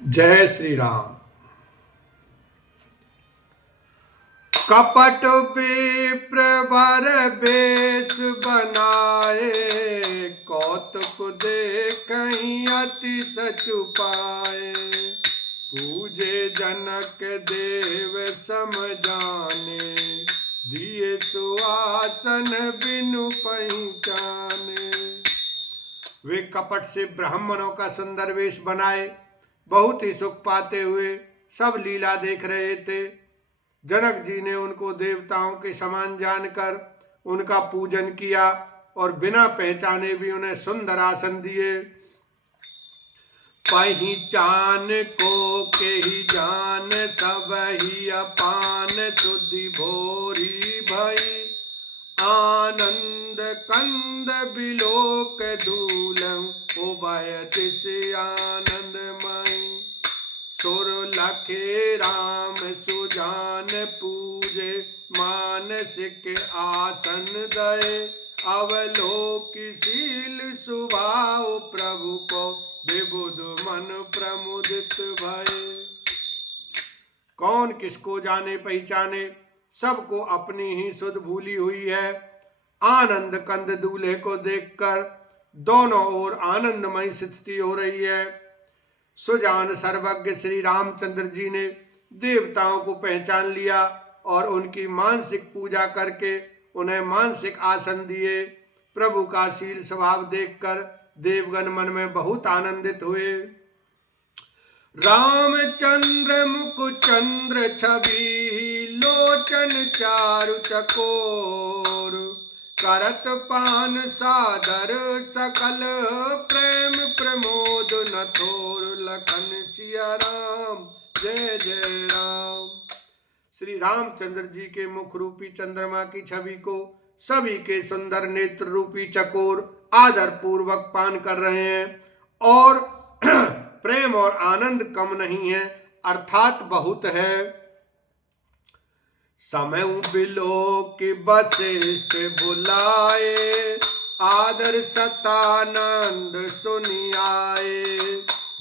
जय श्री राम। कपट विप्र बर बेश बनाए, कौतुक देखहि अति सचुपाए। पूजे जनक देव सम जाने, दिए सुआसन बिनु पहचाने। वे कपट से ब्राह्मणों का सुंदर वेश बनाए, बहुत ही सुख पाते हुए सब लीला देख रहे थे। जनक जी ने उनको देवताओं के समान जानकर उनका पूजन किया और बिना पहचाने भी उन्हें सुंदर आसन दिए। पहिचान को के ही जान सब ही अपान, शुद्धि भोरी भई आनंद कंद बिलोक दूलम, उभयत से आनंदमय। सुर लखे राम सुजान पूजे, मानसिक आसन दये। अवलोकिशील सुभाव प्रभु को, विबुध मन प्रमुदित भये। कौन किसको जाने पहचाने, सबको अपनी ही सुध भूली हुई है। आनंद कंद दूल्हे को देखकर दोनों ओर आनंदमय स्थिति हो रही है। सुजान सर्वज्ञ श्री रामचंद्र जी ने देवताओं को पहचान लिया और उनकी मानसिक पूजा करके उन्हें मानसिक आसन दिए। प्रभु का शील स्वभाव देखकर देवगण मन में बहुत आनंदित हुए। रामचंद्र मुख चंद्र छवि, लोचन चारु चकोर। करत पान सादर सकल, प्रेम प्रमोद न थोर। लखन सिया राम जय जय राम। श्री रामचंद्र जी के मुख रूपी चंद्रमा की छवि को सभी के सुंदर नेत्र रूपी चकोर आदर पूर्वक पान कर रहे हैं और प्रेम और आनंद कम नहीं है, अर्थात बहुत है। समय बिलो के वशिष्ठ बुलाए, आदर सतानंद सुनियाए।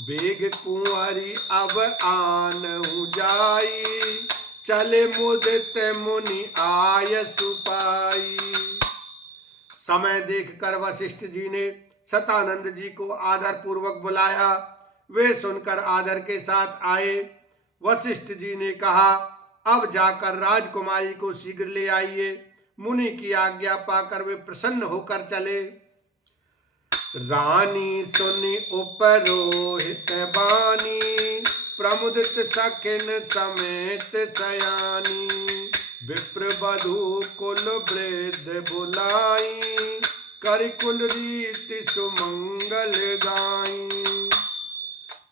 बेग कुंवरी अब आन जाई, चले मुदित मुनि आय सुपाई। समय देखकर वशिष्ठ जी ने सतानंद जी को आदर पूर्वक बुलाया। वे सुनकर आदर के साथ आए। वशिष्ठ जी ने कहा, अब जाकर राजकुमारी को शीघ्र ले आइए। मुनि की आज्ञा पाकर वे प्रसन्न होकर चले। रानी सुनि उपरोहित बानी, प्रमुदित सखिन समेत सयानी। विप्र वधू कुल वृद्ध बुलाई, कर कुल रीति सुमंगल गाई।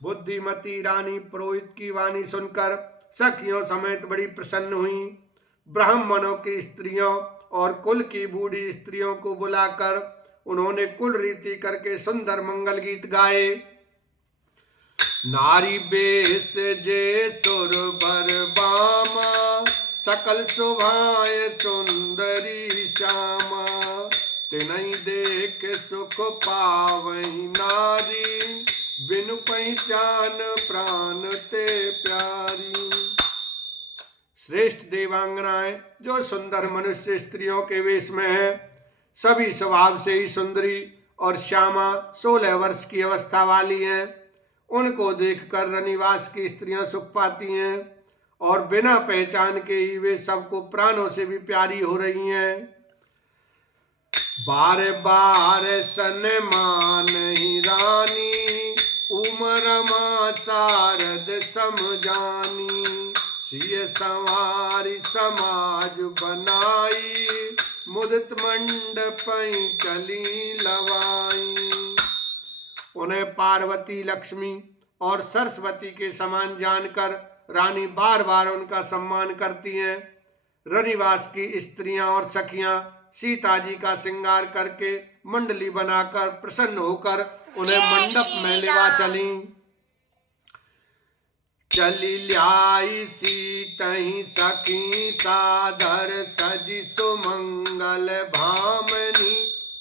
बुद्धिमती रानी पुरोहित की वाणी सुनकर सखियों समेत बड़ी प्रसन्न हुई। ब्राह्मणों की स्त्रियों और कुल की बूढ़ी स्त्रियों को बुलाकर उन्होंने कुल रीति करके सुंदर मंगल गीत गाए। नारी बेश जे सुर बर बामा, सकल शोभाए सुंदरी श्यामा। तिनहि देख सुख पावहि नारी, बिनु पहचान प्राण ते प्यारी। श्रेष्ठ देवांगनाएं जो सुंदर मनुष्य स्त्रियों के वेश में है, सभी स्वभाव से ही सुंदरी और श्यामा 16 वर्ष की अवस्था वाली हैं। उनको देखकर रनिवास की स्त्रियां सुख पाती हैं और बिना पहचान के ही वे सबको प्राणों से भी प्यारी हो रही हैं। बार बार सन्मान ही रानी, उमरमा शारद समझानी। सिय संवारी समाज बनाई, मुदित मंडप चली लवाई। उन्हें पार्वती, लक्ष्मी और सरस्वती के समान जानकर रानी बार बार उनका सम्मान करती हैं। रनिवास की स्त्रियां और सखियां सीता जी का श्रृंगार करके मंडली बनाकर प्रसन्न होकर उन्हें मंडप में लेवा चली। चली ल्याई सीतहि सखी सादर, सजी सुमंगल भामनी।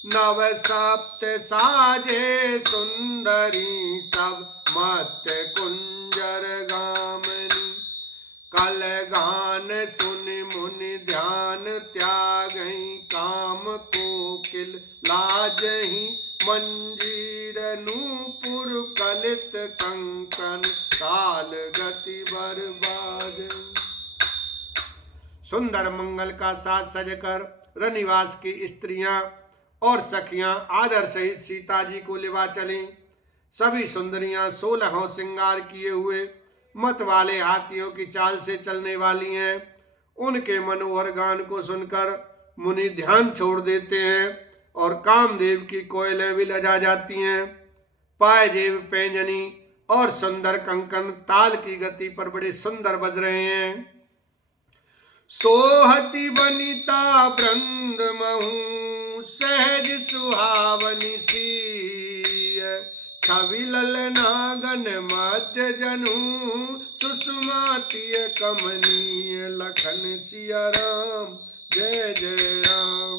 नव सप्त साजे सुंदरी, सब मत कुंज लाल गान सुन मुनि ध्यान त्यागहि काम कोकिल लाजहि मंजीर नूपुर कलित कंकन काल गति बर्बाद। सुंदर मंगल का साज सजकर रनिवास की स्त्रियां और सखियां आदर सहित सीता जी को लेवा चली। सभी सुंदरियां 16 श्रृंगार किए हुए मत वाले हाथियों की चाल से चलने वाली हैं। उनके मनोहर गान को सुनकर मुनि ध्यान छोड़ देते हैं और कामदेव की कोयलें भी लजा जाती हैं। पायजेब पैंजनी और सुंदर कंकन ताल की गति पर बड़े सुंदर बज रहे हैं। सोहति बनिता वृंद महू सहज सुहावनी सीय छवि ललनागन मध्य जनु सुषमातीय कमनीय लखन सिया राम जय जय राम।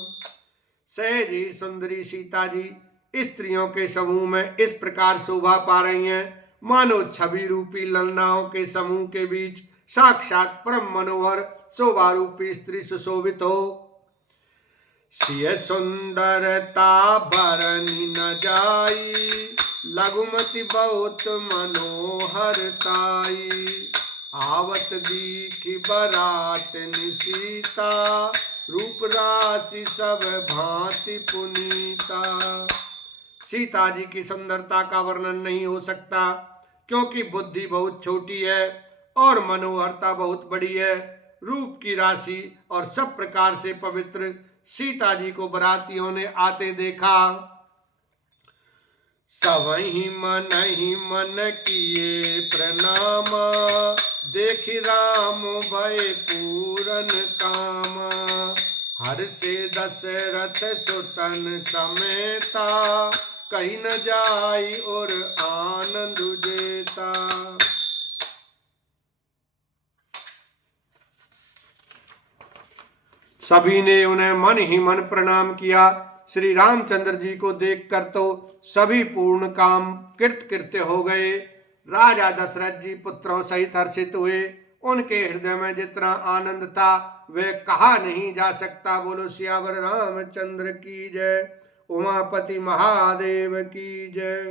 सहज ही सुंदरी सीता जी स्त्रियों के समूह में इस प्रकार शोभा पा रही हैं मानो छवि रूपी ललनाओं के समूह के बीच साक्षात परम मनोहर शोभा रूपी स्त्री सुशोभित हो। सिय सुंदरता भरनी न जाई लघुमति बहुत मनोहरताई आवत दीखी बरात निसीता रूप राशि सब भांति पुनीता। सीता जी की सुंदरता का वर्णन नहीं हो सकता क्योंकि बुद्धि बहुत छोटी है और मनोहरता बहुत बड़ी है। रूप की राशि और सब प्रकार से पवित्र सीता जी को बरातियों ने आते देखा। सवहि मन किए प्रणाम देखि राम भय पूरन काम हर से दशरथ सुतन समेता कहीं न जाई और आनंद जेता। सभी ने उन्हें मन ही मन प्रणाम किया। श्री रामचंद्र जी को देखकर तो सभी पूर्ण काम कृत्य हो गए। राजा दशरथ जी पुत्रों सहित हर्षित हुए। उनके हृदय में जितना आनंद था वह कहा नहीं जा सकता। बोलो सियावर रामचंद्र की जय। उमापति महादेव की जय।